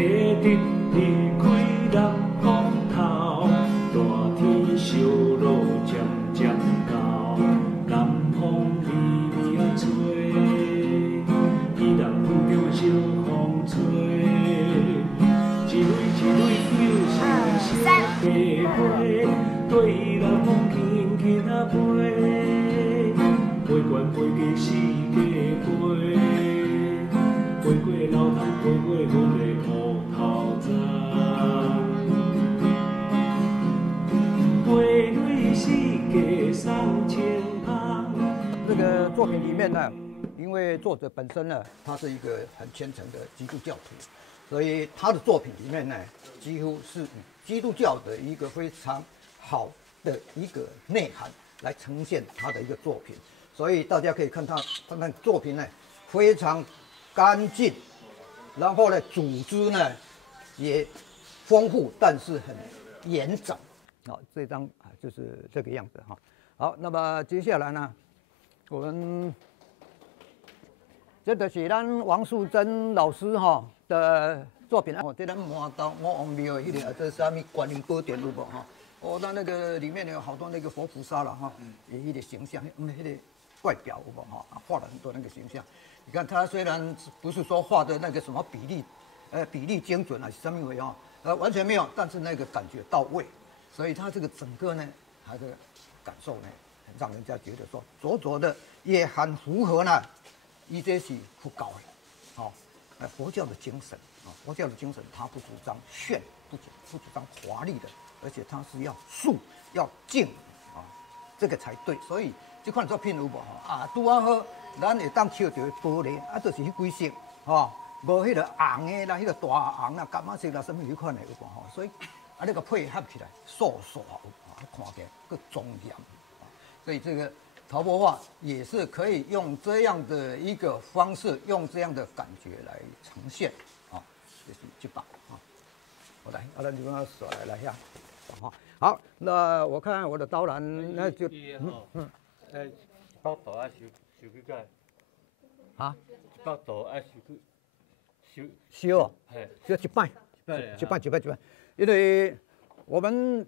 日离开南方头，大天烧落渐渐高，南风微微啊吹，伊人府中小风吹，一蕊一蕊柳成小白花，对伊南风轻轻啊飞，飞悬飞过四界飞。 飞过老头，飞过阮的乌头山，飞对世界上千旁。这个作品里面呢，因为作者本身呢，他是一个很虔诚的基督教徒，所以他的作品里面呢，几乎是以基督教的一个非常好的一个内涵来呈现他的一个作品。所以大家可以看作品呢，非常 干净，然后呢，组织呢也丰富，但是很严整。好，这张啊就是这个样子哈。好，那么接下来呢，我们这个是咱王素贞老师哈的作品哦，这咱满道我王庙的迄个这是啥物观音宝殿有无哈？哦，那个里面有好多那个活菩萨了哈，有迄个形象，迄个外表有无哈？画了很多那个形象。 你看他虽然不是说画的那个什么比例精准啊，什么为啊，完全没有，但是那个感觉到位，所以他这个整个呢，他的感受呢，让人家觉得说，着的也很符合呢，一些是不高的，好，佛教的精神啊，佛教的精神，它不主张炫，不主张华丽的，而且它是要素要静啊，这个才对，所以这款作品有无啊，拄啊好。 咱会当捡到玻璃，啊，就是迄几色，吼，无迄个红的啦，迄个大红啦、橄榄色啦，什么迄款的有无吼？所以啊，那个配合起来，素看起来更庄严。所以这个陶博画也是可以用这样的一个方式，用这样的感觉来呈现，啊，就是这把啊。我来，你用手来下，好，那我看我的导览，那就包豆啊收去解，啊，包豆啊修哦，嘿，一摆，因为我们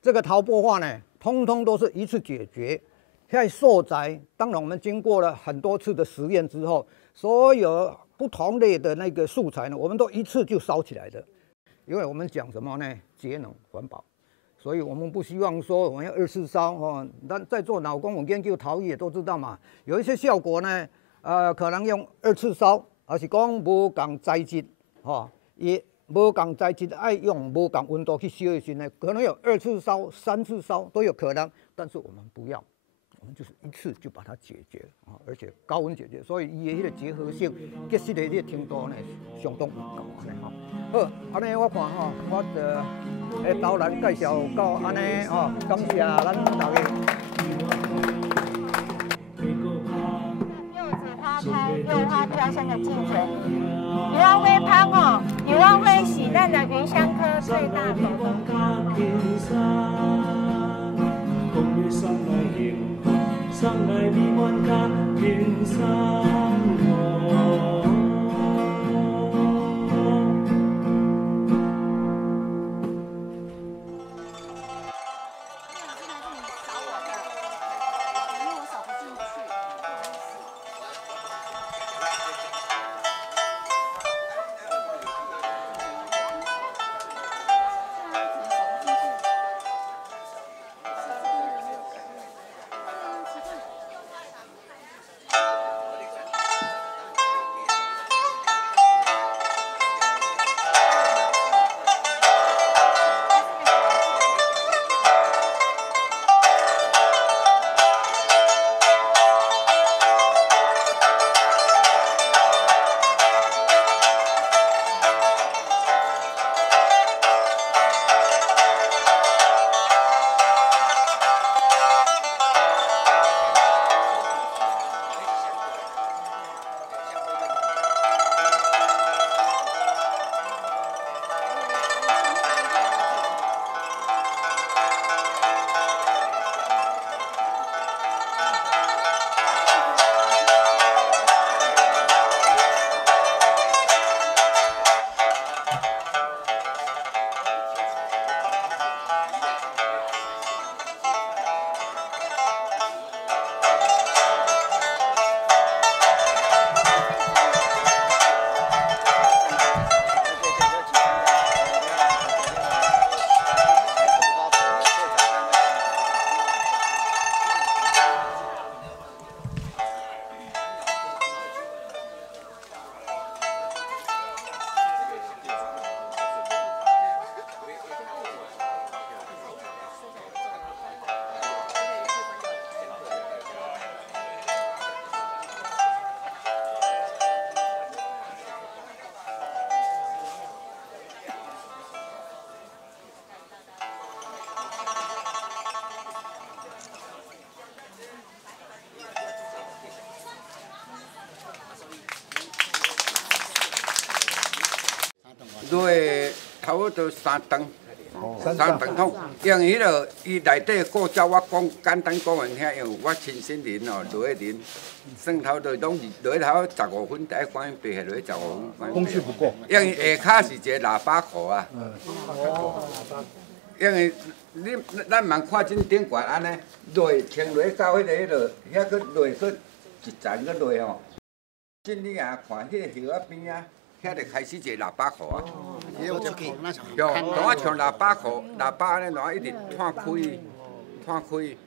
这个陶博画呢，通通都是一次解决。在素材，当然我们经过了很多次的实验之后，所有不同类的那个素材呢，我们都一次就烧起来的。因为我们讲什么呢？节能环保。 所以我们不希望说我们要二次烧哦。那在做脑公文研究陶艺也都知道嘛，有一些效果呢，可能用二次烧，而是讲无共材质，哦，也无共材质爱用无共温度去烧的时呢，可能有二次烧、三次烧都有可能，但是我们不要，我们就是一次就把它解决啊，而且高温解决，所以伊的迄个结合性、结实的迄个程度呢，相当高安尼吼。好，安尼我看吼，我的导览介绍到安尼吼，感谢咱大家。柚花飘香的季节，油王花芳哦，油王花是咱的芸香科最大的送来美满甲轻松。落差不多3吨，3吨桶。用迄落伊内底构造，我讲简单讲互听，因为我亲身淋哦，落去淋，算头就拢是落头15分，第一关白下落去15分。工序不够。因为下骹是一个喇叭裤啊。因为咱茫看真顶悬安尼，落穿落到迄落，遐去落去一层去落吼。真你啊看迄个叶仔边啊，遐就开始一个喇叭裤啊。有，当我唱喇叭裤，喇叭安尼，然后一直摊开，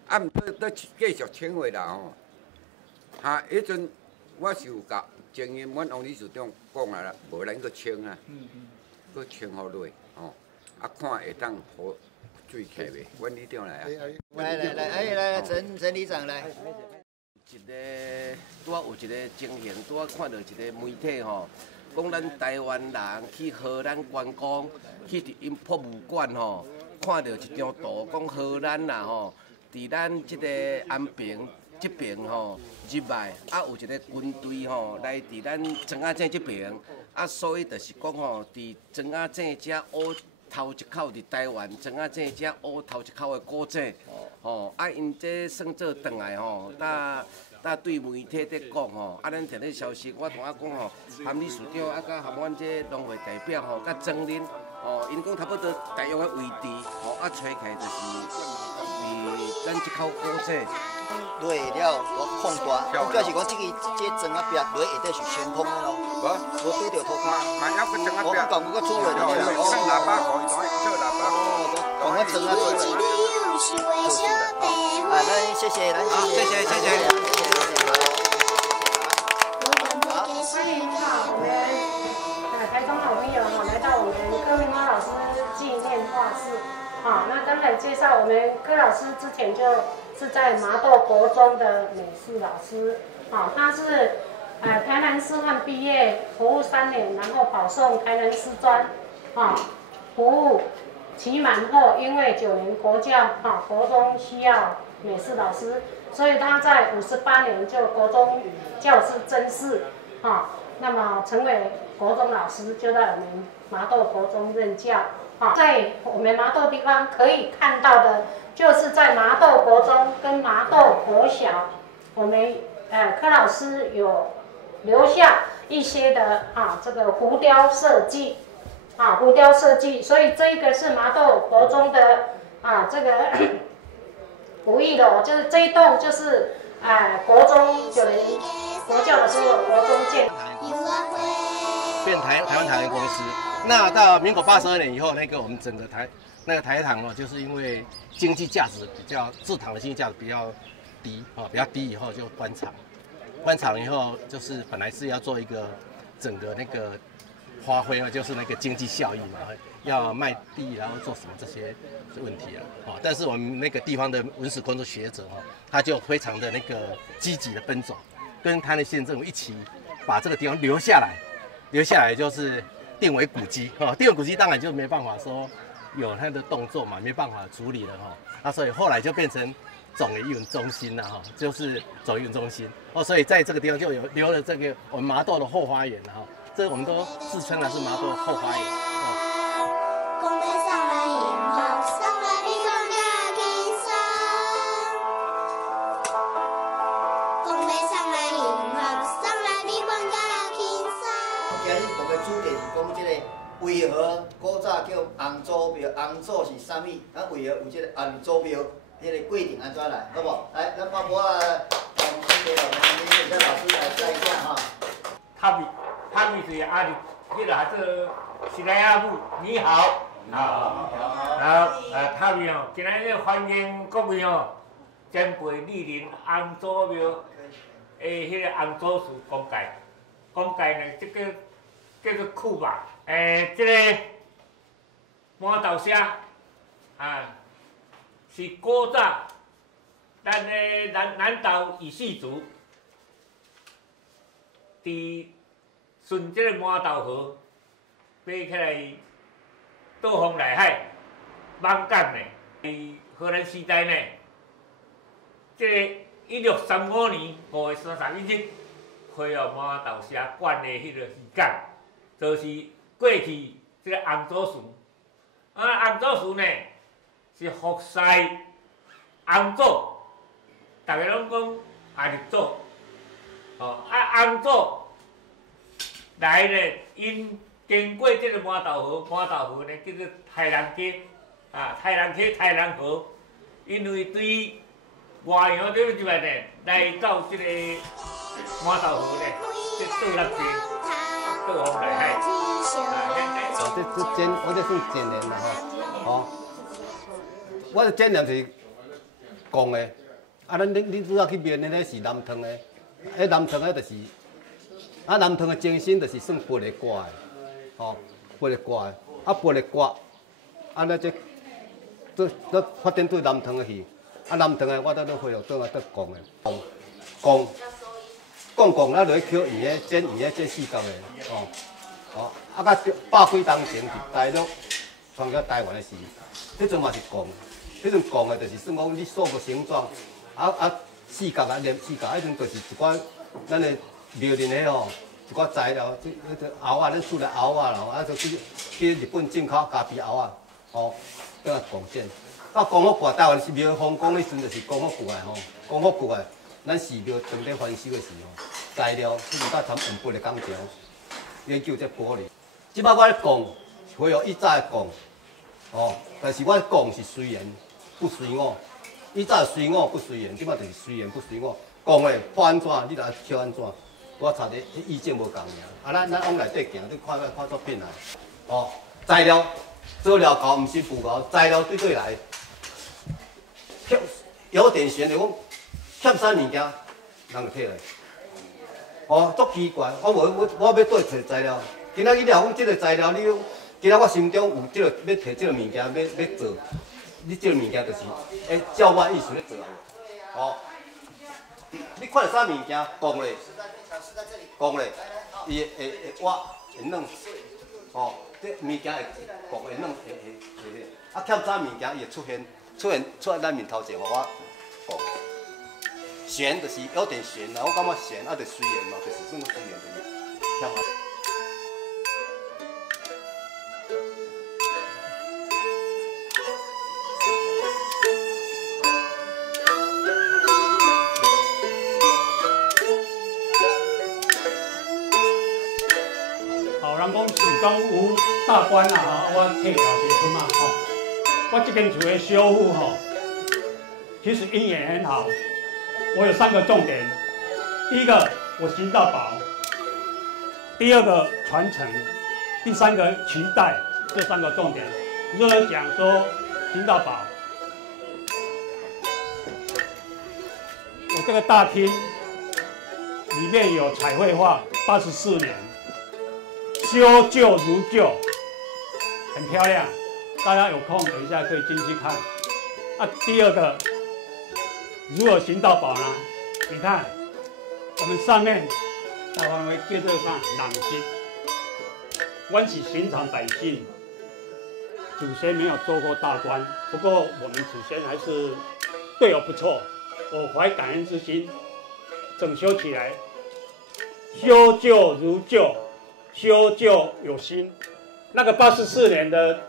啊，毋过继续穿落啦吼。哈，迄阵我是有甲前任阮王理事长讲啊啦，无咱去穿啊，去穿好落吼，啊看会当好水客袂？阮理长来啊。来，陈理长来。一个拄啊有一个情形，拄啊看到一个媒体吼，讲咱台湾人去荷兰观光，去伫因博物馆吼，看到一张图，讲荷兰啦吼，伫咱即个安平这边吼入来，啊有一个军队吼来伫咱庄仔井这边，啊所以就是讲吼，伫庄仔井遮乌头一口伫台湾庄仔井遮乌头一口的古井。吼，啊，因这算做转来吼，搭对媒体在讲吼，啊，咱摕这消息，我同我讲吼，含理事长啊，甲含阮这农会代表吼，甲庄恁吼，因讲差不多大约的位置，吼，啊，找起来就是咱这口古井。落了我空大，表示讲这庄仔壁落下底是悬空的咯。无对着土骹。嘛，还佫庄仔壁。我讲佫出来就对了。算喇叭裤，做喇叭裤。讲我庄仔出来。啊，咱谢谢，咱谢谢。欢迎我们台中好朋友来到我们柯明花老师纪念画室。那刚才介绍我们柯老师之前就是在麻豆国中的美术老师。他是台南师范毕业，服务3年，然后保送台南师专。服务期满后，因为9年国教国中需要美术老师，所以他在58年就国中教师甄试，那么成为国中老师，就在我们麻豆国中任教。在我们麻豆地方可以看到的，就是在麻豆国中跟麻豆国小，我们柯老师有留下一些的这个浮雕设计。浮雕设计，所以这一个是麻豆国中的这个无意的就是这一栋就是国中9年国教的时候国中建。变台湾公司，那到民国82年以后，那个我们整个台糖哦，就是因为经济价值比较制糖的经济价值比较低以后就关厂，关厂以后就是本来是要做一个整个那个。发挥就是那个经济效益嘛，要卖地，然后做什么这些问题啊，但是我们那个地方的文史工作学者他就非常的那个积极的奔走，跟台南县政府一起把这个地方留下来就是定为古迹定为古迹当然就没办法说有它的动作嘛，没办法处理了所以后来就变成总艺文中心了就是总艺文中心所以在这个地方就有留了这个我们麻豆的后花园这我们都自称的是麻豆后花园。今日讲的主题是讲这个为何古早叫红祖庙？红祖是啥物？为何有这个红祖庙？这个规定安怎来？好不？来，咱把我先给我们林老师来教一下他们是阿里，那个还是西莱亚布，你好，然后他们今日欢迎各位前辈莅临红祖庙的迄个红祖寺公祭，公祭呢，这个叫做酷吧，这个麻豆社是古早咱的南投乙氏族，顺这个麻豆河飞起来，倒风来海，猛港呢，荷兰时代呢，这个1635年5月31日，开予麻豆社馆的迄个时间，就是过去这个红棗树。红棗树呢是福西红棗，大家拢讲阿绿棗。红棗来呢，因经过这个麻豆河呢叫做太南溪太南溪、太南河，因为对外洋这入来呢，来到这个麻豆河呢，这倒落去，倒往内海。我这算前年啦吼，我这前年是讲的，恁拄仔去面的那是南汤的，南汤的就是南汤的精神就是算拔的挂的，拔的挂的，拔的挂，那这发展对南汤的去，南汤的我都恢复倒来讲的，讲，咱落去捡鱼的，煎鱼的，煎四角的，甲100几年前伫大陆传到台湾的时，迄阵嘛是讲，迄阵讲的就是算讲你数个形状，四角连四角，迄阵就是一寡咱的庙里的一寡材料，蚵咱厝内蚵啦，就是去日本进口咖啡蚵倒来讲件。讲好过台湾是庙皇宫迄阵就是讲好过来讲好过来，咱寺庙当咧翻修的时材料迄阵甲谈用笔的工程。研究这玻璃，即摆我咧讲，会有以早的讲，但是我讲是随缘不随我，以早随我不随缘，即摆就是随缘不随我。讲的看安怎，你来挑安怎，我查的意见无共尔。咱往内底行，你看作品来，材料做料膏，毋是布膏，材料对来，有点悬的，讲欠啥物件，人就摕来。足奇怪，我要倒找材料。今仔日了，讲即个材料，今仔我心中有即个要摕即个物件要做，你即个物件就是照我意思咧做。你看到啥物件，讲咧，伊会挖会软，这物件会讲会软会欠啥物件伊会出现咱面头前，互我讲。玄就是有点玄啦，我感觉玄就随缘嘛，就是算随缘就是欠啊。人讲树中有大官啦，我退了结婚嘛我这间厝的修复其实因缘很好。我有3个重点，第一个我行到宝，第2个传承，第3个期待，这3个重点。如果讲说行到宝，我这个大厅里面有彩绘画84年，修旧如旧，很漂亮，大家有空等一下可以进去看。第2个。如何行到宝呢？你看，我们上面台湾话叫做啥？人心。我是寻常百姓，祖先没有做过大官，不过我们祖先还是对我不错，我怀感恩之心，整修起来，修旧如旧，修旧有新。那个84年的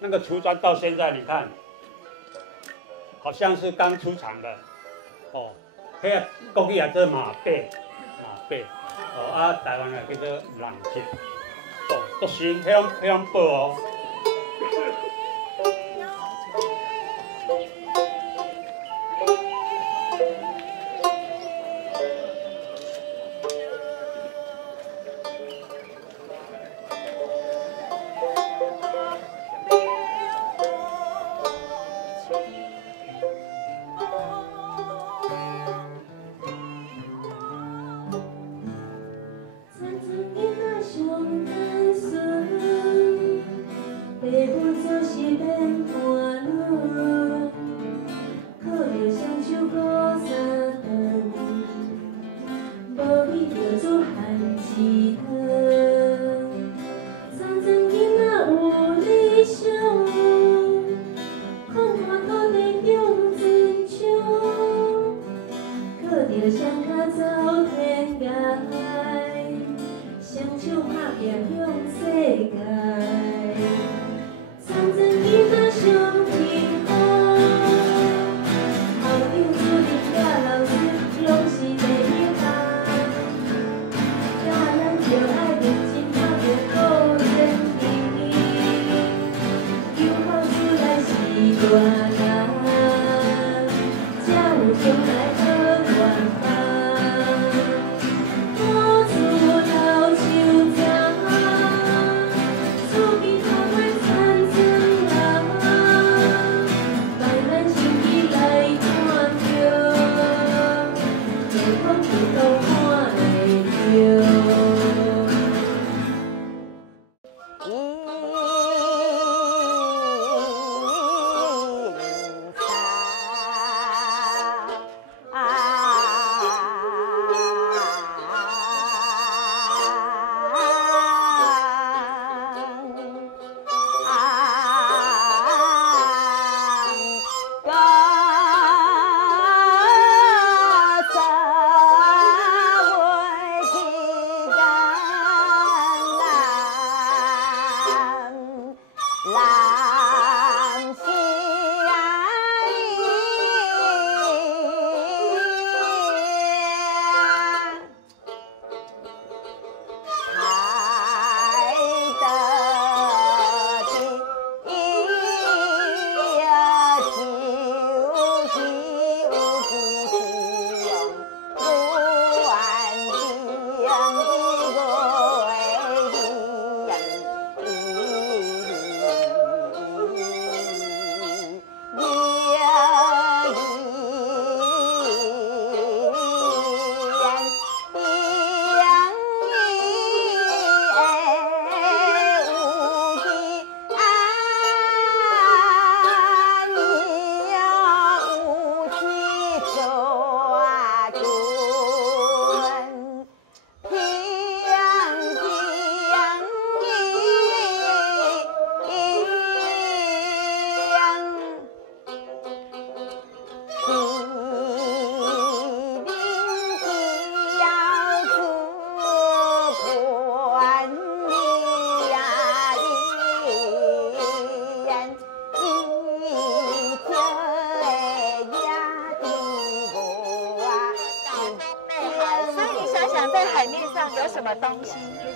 那个瓷砖到现在，你看，好像是刚出厂的。迄个国语也做马背，台湾也叫做人质，足新，迄种宝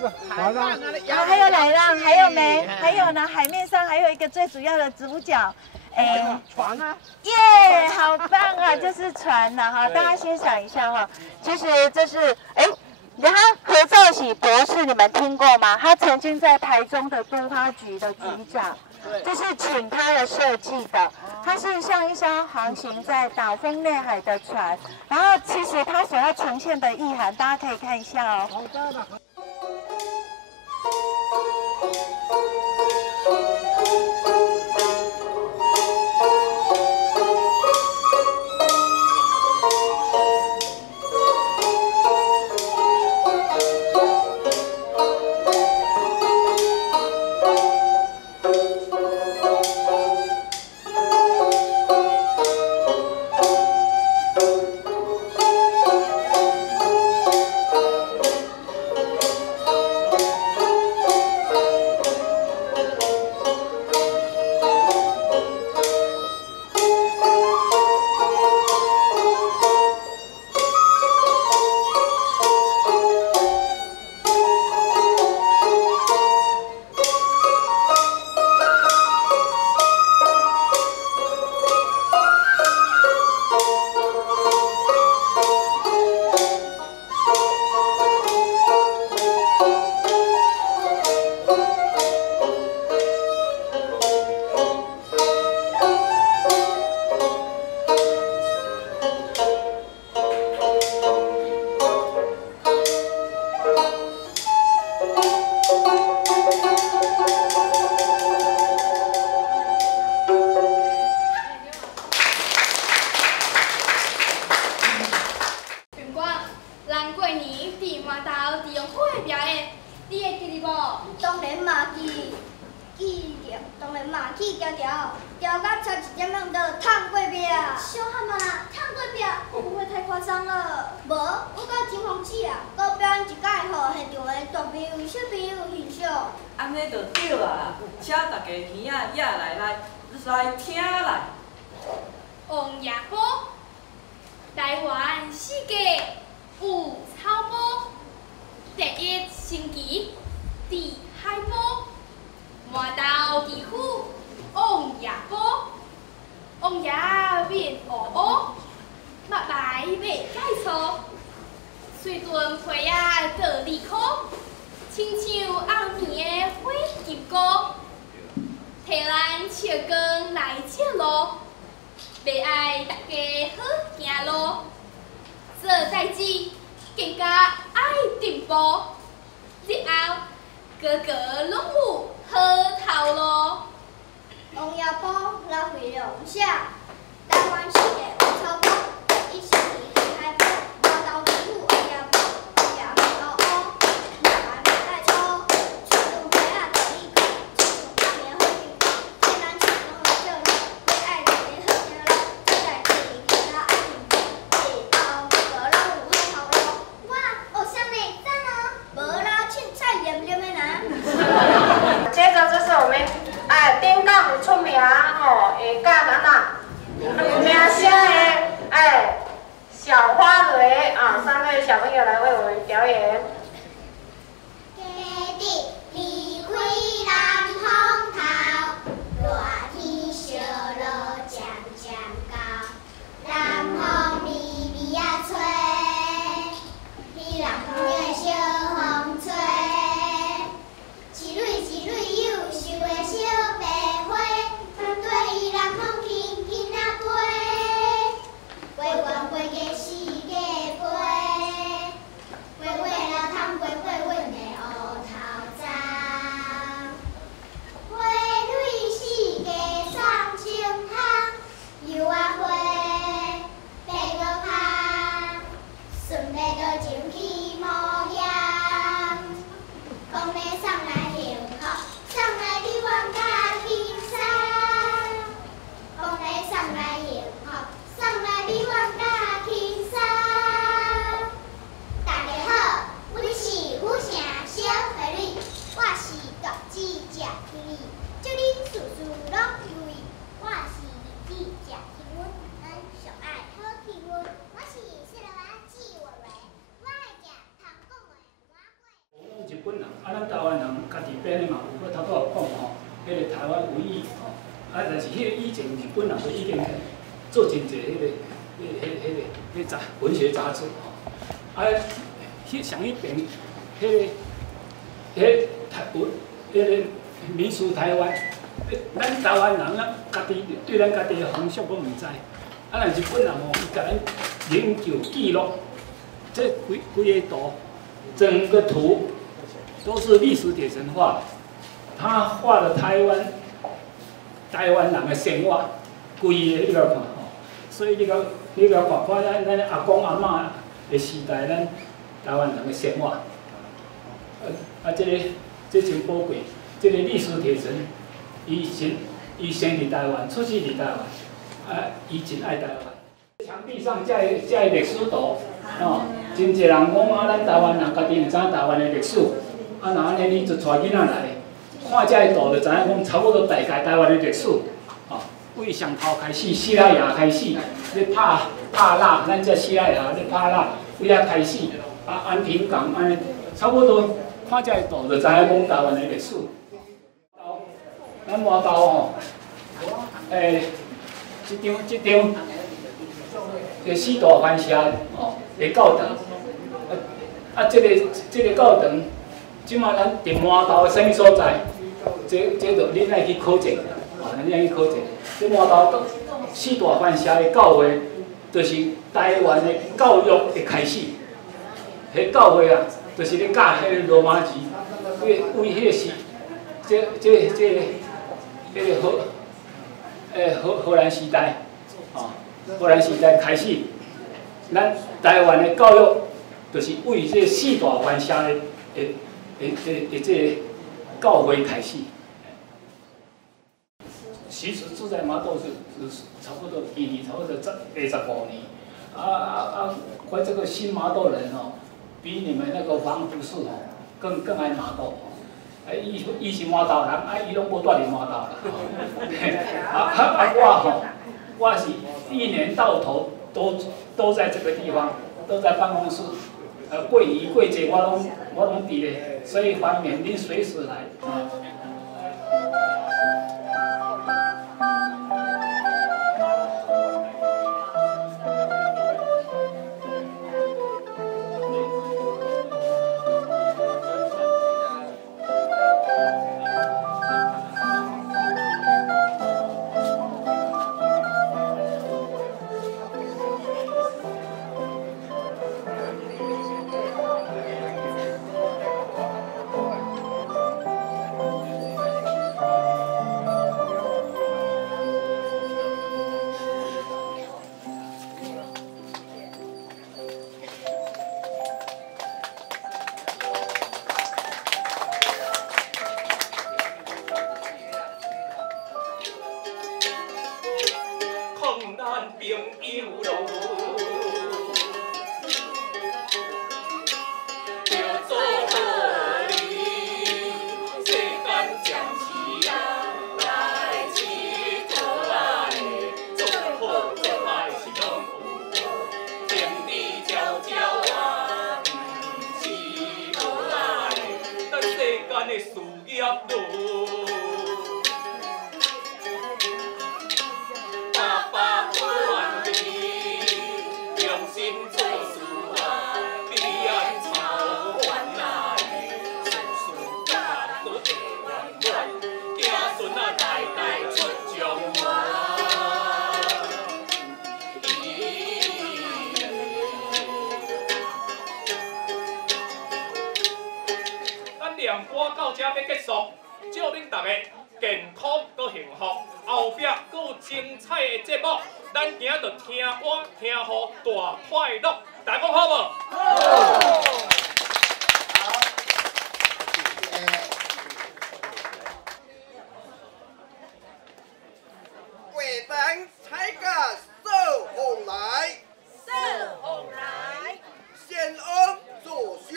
个海浪，还有海浪，还有没？还有呢？海面上还有一个最主要的主角，船啊！耶，好棒啊！就是船呐哈，大家欣赏一下哈。其实这是然后何兆喜博士，你们听过吗？他曾经在台中的都发局的局长，这是请他来设计的。它是像一艘航行在岛风内海的船，然后其实它所要呈现的意涵，大家可以看一下哦。月月台湾唯一吼，但是迄个以前日本人都已经做真济迄杂文学杂志吼，迄上迄边迄台湾迄个民俗台湾，咱台湾人家己对咱家己的风俗都毋知，咱日本人吼，伊甲咱研究记录，这规个图，整个图都是历史铁神画的，他画了台湾人的生活，规个你甲看吼，所以你甲看咱阿公阿嬷的时代，咱台湾人的生活，这真宝贵，这个历史铁神，伊生伫台湾，出世伫台湾，伊真爱台湾。墙壁上这历史图，真侪人讲咱台湾人家己毋知台湾的历史，那安尼你就带囡仔来，看这图就知影讲差不多大概台湾的历史，为上头开始，西拉雅开始，咧拍蜡，咱这西拉雅咧拍蜡，为遐开始，安平港安尼，差不多看这图就知影讲台湾的历史。咱麻豆吼，即张，四大番社的教堂，这个教堂，即马咱伫麻豆什么所在？这就恁爱去考证，恁爱去考证。这麻豆四大番社的教会，就是台湾的教育的开始。迄教会啊，就是咧教迄个罗马字，为迄个时，迄个荷兰时代，荷兰时代开始，咱台湾的教育就是为这四大番社的这教会开始。其实住在麻豆是差不多距离差不多25年，我这个新麻豆人比你们那个黄福士更爱麻豆。伊是麻豆人，伊拢无住伫麻豆啦。我是一年到头都在这个地方，都在办公室。柜仪柜姐我拢伫咧，所以方便恁随时来。祝恁大家健康搁幸福，后壁搁有精彩的节目，咱今仔就听歌听好大快乐，大家讲好无？好。贵当彩甲寿红来，寿红来，先恩坐兄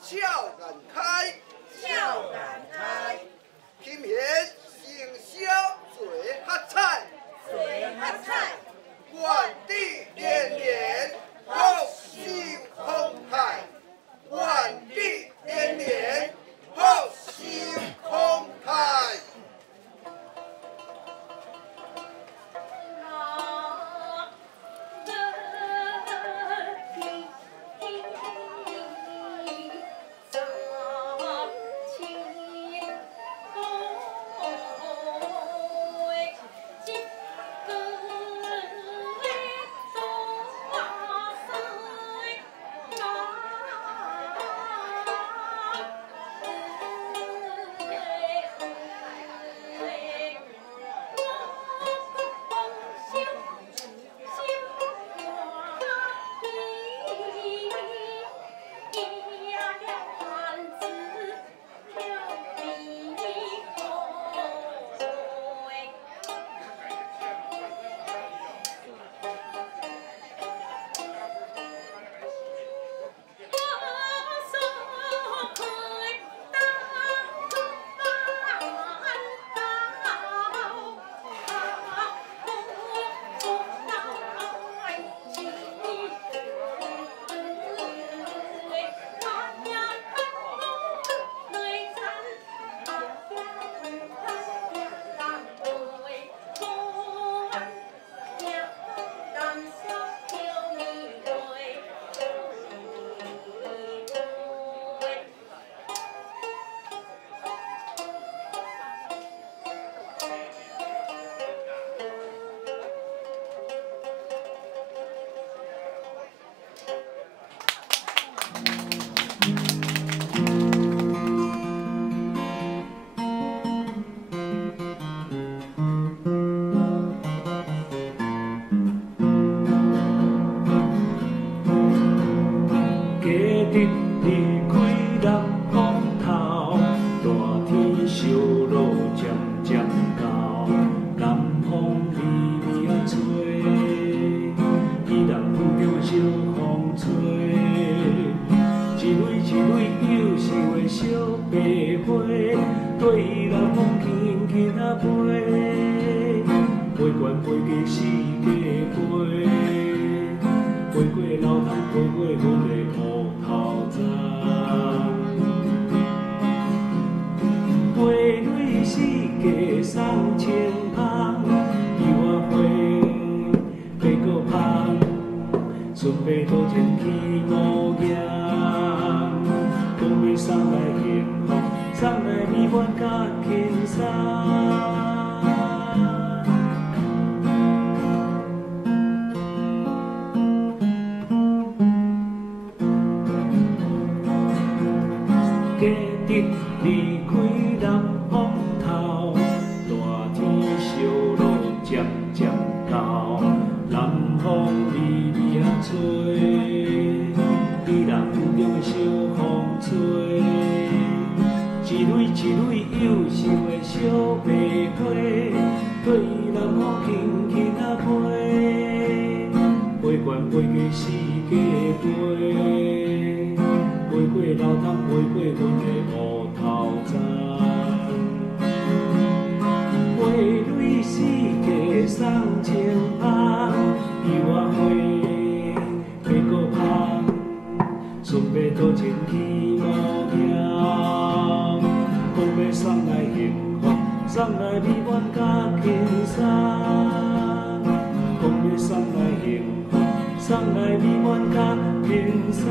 俏眼开，俏眼开。今年行销最喝彩，最喝彩，万地连连好喜。直离开南方头，大天小路渐渐到，南风微微啊吹，伊人府中小风吹，一蕊一蕊幼秀的小白花，对南风轻轻啊飞，飞悬飞过世界飞。飞过老潭，飞过阮的乌头山，飞对世界送千芳，油啊花，白个香，顺便多前去无暝，讲要送来幸福，送来美满甲轻松。家己离开南方头，大天小路渐渐到，南风微微啊吹，伊人府中的小风吹，一蕊一蕊幼秀的小白花，对南风轻轻啊飞，飞悬飞过世界飞。飞过老潭，飞过阮的乌头山，飞对世界送千芳，油啊花，白个香，顺便多前去无暝，讲要送来幸福，送来美满甲轻松，讲要送来幸福，送来美满甲轻松。